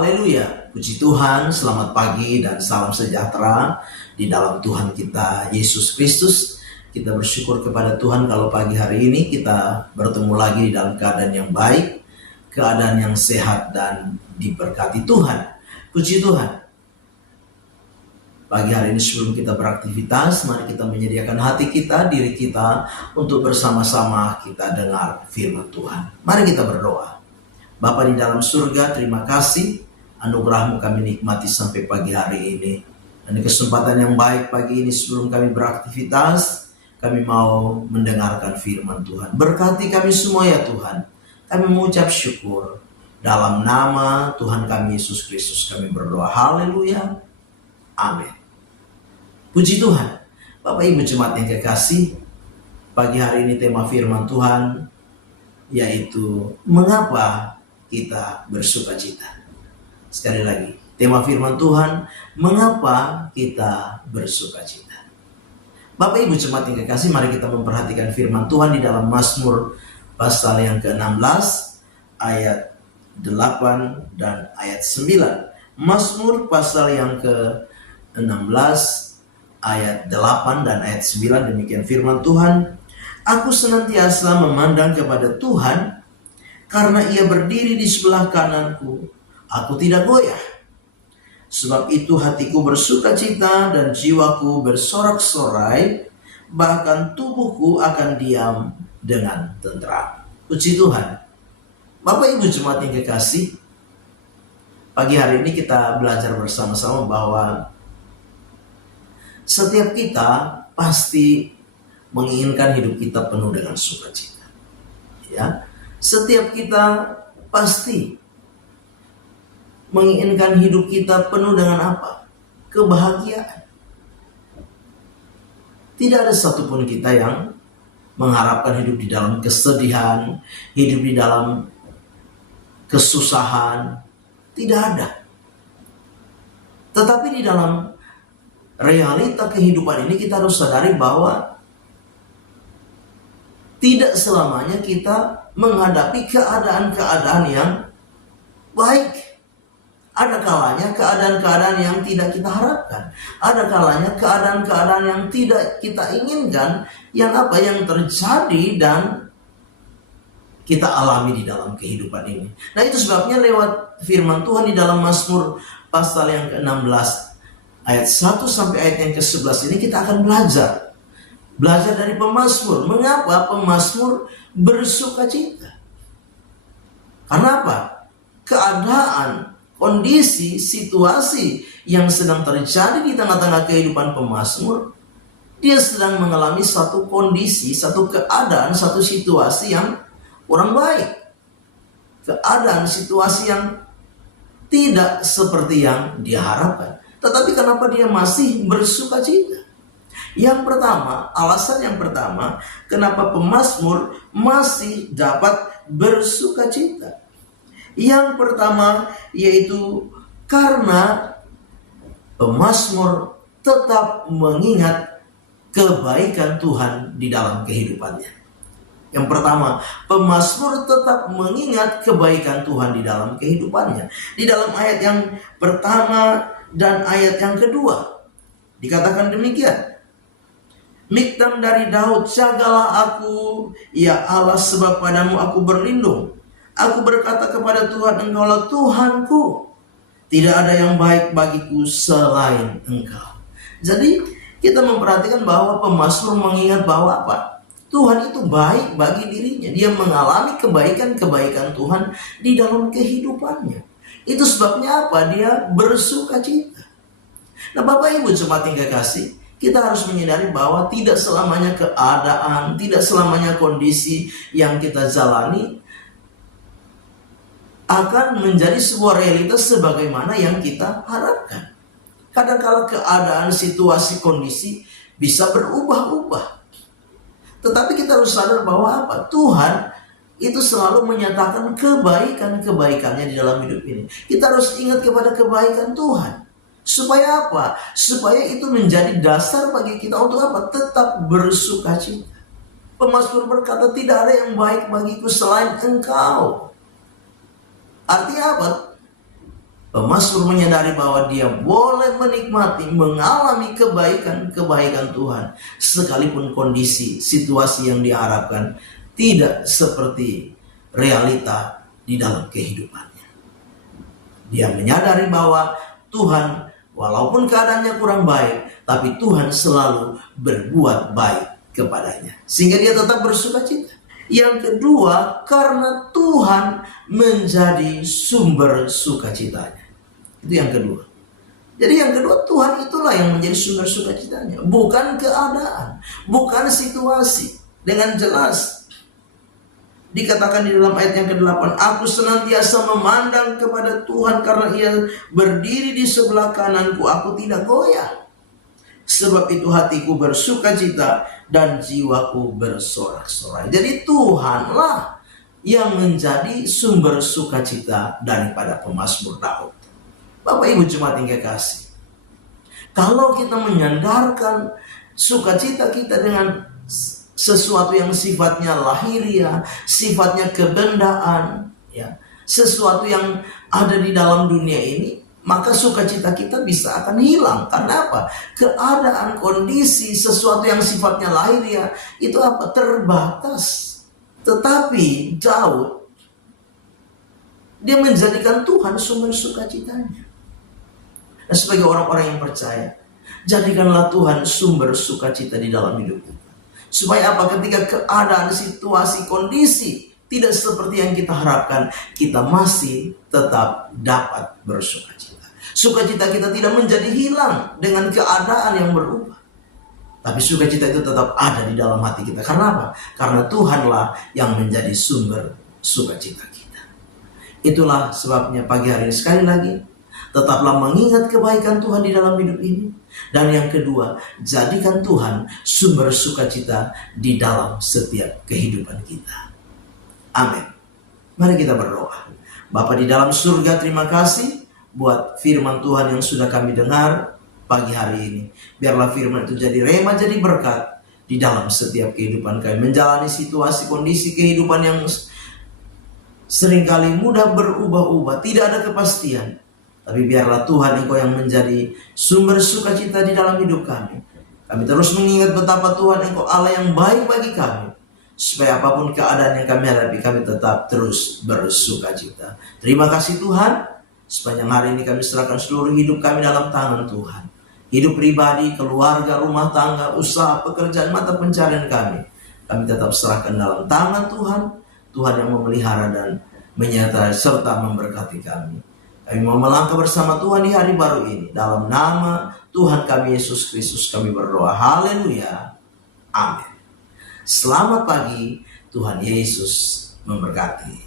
Haleluya, puji Tuhan, selamat pagi dan salam sejahtera di dalam Tuhan kita Yesus Kristus. Kita bersyukur kepada Tuhan kalau pagi hari ini kita bertemu lagi di dalam keadaan yang baik, keadaan yang sehat dan diberkati Tuhan. Puji Tuhan. Pagi hari ini sebelum kita beraktivitas, mari kita menyediakan hati kita, diri kita untuk bersama-sama kita dengar firman Tuhan. Mari kita berdoa. Bapa di dalam surga, terima kasih anugerah-Mu kami nikmati sampai pagi hari ini. Dan kesempatan yang baik pagi ini sebelum kami beraktivitas, kami mau mendengarkan firman Tuhan. Berkati kami semua ya Tuhan. Kami mengucap syukur. Dalam nama Tuhan kami Yesus Kristus kami berdoa. Haleluya. Amin. Puji Tuhan. Bapak Ibu jemaat yang kekasih, pagi hari ini tema firman Tuhan yaitu mengapa kita bersuka cita. Sekali lagi, tema firman Tuhan, mengapa kita bersuka cita. Bapak Ibu jemaat yang kekasih, mari kita memperhatikan firman Tuhan di dalam Mazmur pasal yang ke-16 ayat 8 dan ayat 9. Mazmur pasal yang ke-16 ayat 8 dan ayat 9, demikian firman Tuhan. Aku senantiasa memandang kepada Tuhan, karena Ia berdiri di sebelah kananku, aku tidak goyah. Sebab itu hatiku bersuka cita dan jiwaku bersorak-sorai, bahkan tubuhku akan diam dengan tentram. Puji Tuhan. Bapak Ibu jemaat yang kekasih, pagi hari ini kita belajar bersama-sama bahwa setiap kita pasti menginginkan hidup kita penuh dengan sukacita. Ya. Setiap kita pasti menginginkan hidup kita penuh dengan apa? Kebahagiaan. Tidak ada satupun kita yang mengharapkan hidup di dalam kesedihan, hidup di dalam kesusahan. Tidak ada. Tetapi di dalam realita kehidupan ini kita harus sadari bahwa tidak selamanya kita menghadapi keadaan-keadaan yang baik. Ada kalanya keadaan-keadaan yang tidak kita harapkan. Ada kalanya keadaan-keadaan yang tidak kita inginkan, yang terjadi dan kita alami di dalam kehidupan ini. Nah, itu sebabnya lewat firman Tuhan di dalam Mazmur pasal yang ke-16 ayat 1 sampai ayat yang ke-11 ini kita akan belajar dari pemazmur. Mengapa pemazmur bersuka cita? Karena apa? Keadaan, kondisi, situasi yang sedang terjadi di tengah-tengah kehidupan pemazmur, dia sedang mengalami satu kondisi, satu keadaan, satu situasi yang kurang baik. Keadaan, situasi yang tidak seperti yang dia harapkan. Tetapi kenapa dia masih bersuka cita? Yang pertama, alasan yang pertama, kenapa pemazmur masih dapat bersuka cita. Yang pertama yaitu karena pemazmur tetap mengingat kebaikan Tuhan di dalam kehidupannya. Yang pertama, pemazmur tetap mengingat kebaikan Tuhan di dalam kehidupannya. Di dalam ayat yang pertama dan ayat yang kedua dikatakan demikian. Miktam dari Daud, jagalah aku, ya Allah, sebab padamu aku berlindung. Aku berkata kepada Tuhan, Engkaulah Tuhanku. Tidak ada yang baik bagiku selain Engkau. Jadi kita memperhatikan bahwa pemazmur mengingat bahwa apa? Tuhan itu baik bagi dirinya. Dia mengalami kebaikan-kebaikan Tuhan di dalam kehidupannya. Itu sebabnya apa? Dia bersuka cita. Nah, Bapak Ibu jemaat yang kekasih, kita harus menyadari bahwa tidak selamanya keadaan, tidak selamanya kondisi yang kita jalani akan menjadi sebuah realitas sebagaimana yang kita harapkan. Kadang-kala keadaan, situasi, kondisi bisa berubah-ubah. Tetapi kita harus sadar bahwa apa? Tuhan itu selalu menyatakan kebaikan-kebaikannya di dalam hidup ini. Kita harus ingat kepada kebaikan Tuhan. Supaya apa? Supaya itu menjadi dasar bagi kita untuk apa? Tetap bersuka cita. Pemazmur berkata, tidak ada yang baik bagiku selain Engkau. Artinya apa? Pemazmur menyadari bahwa dia boleh menikmati, mengalami kebaikan Tuhan, sekalipun kondisi, situasi yang diharapkan tidak seperti realita di dalam kehidupannya. Dia menyadari bahwa Tuhan, walaupun keadaannya kurang baik, tapi Tuhan selalu berbuat baik kepadanya, sehingga dia tetap bersukacita. Yang kedua, karena Tuhan menjadi sumber sukacitanya. Itu yang kedua. Jadi yang kedua, Tuhan itulah yang menjadi sumber sukacitanya, bukan keadaan, bukan situasi. Dengan jelas dikatakan di dalam ayat yang ke-8, aku senantiasa memandang kepada Tuhan karena ia berdiri di sebelah kananku, aku tidak goyah. Sebab itu hatiku bersukacita dan jiwaku bersorak-sorai. Jadi Tuhanlah yang menjadi sumber sukacita daripada pemazmur Daud. Bapak Ibu jemaat yang kekasih, kalau kita menyandarkan sukacita kita dengan sesuatu yang sifatnya lahiriah, sifatnya kebendaan, ya, sesuatu yang ada di dalam dunia ini, maka sukacita kita bisa akan hilang. Karena apa? Keadaan, kondisi, sesuatu yang sifatnya lahiriah itu apa? Terbatas. Tetapi Daud, dia menjadikan Tuhan sumber sukacitanya. Dan sebagai orang-orang yang percaya, jadikanlah Tuhan sumber sukacita di dalam hidup kita. Supaya apa? Ketika keadaan, situasi, kondisi tidak seperti yang kita harapkan, kita masih tetap dapat bersukacita. Sukacita kita tidak menjadi hilang dengan keadaan yang berubah, tapi sukacita itu tetap ada di dalam hati kita. Karena apa? Karena Tuhanlah yang menjadi sumber sukacita kita. Itulah sebabnya pagi hari ini sekali lagi, tetaplah mengingat kebaikan Tuhan di dalam hidup ini. Dan yang kedua, jadikan Tuhan sumber sukacita di dalam setiap kehidupan kita. Amin. Mari kita berdoa. Bapa di dalam surga, terima kasih buat firman Tuhan yang sudah kami dengar pagi hari ini. Biarlah firman itu jadi rema, jadi berkat di dalam setiap kehidupan kami. Menjalani situasi, kondisi kehidupan yang seringkali mudah berubah-ubah, tidak ada kepastian. Tapi biarlah Tuhan Engkau yang menjadi sumber sukacita di dalam hidup kami. Kami terus mengingat betapa Tuhan Engkau Allah yang baik bagi kami. Supaya apapun keadaan yang kami hadapi, kami tetap terus bersukacita. Terima kasih Tuhan. Sepanjang hari ini kami serahkan seluruh hidup kami dalam tangan Tuhan. Hidup pribadi, keluarga, rumah tangga, usaha, pekerjaan, mata pencarian kami tetap serahkan dalam tangan Tuhan. Tuhan yang memelihara dan menyertai serta memberkati kami. Kami mau melangkah bersama Tuhan di hari baru ini. Dalam nama Tuhan kami Yesus Kristus kami berdoa. Haleluya. Amin. Selamat pagi. Tuhan Yesus memberkati.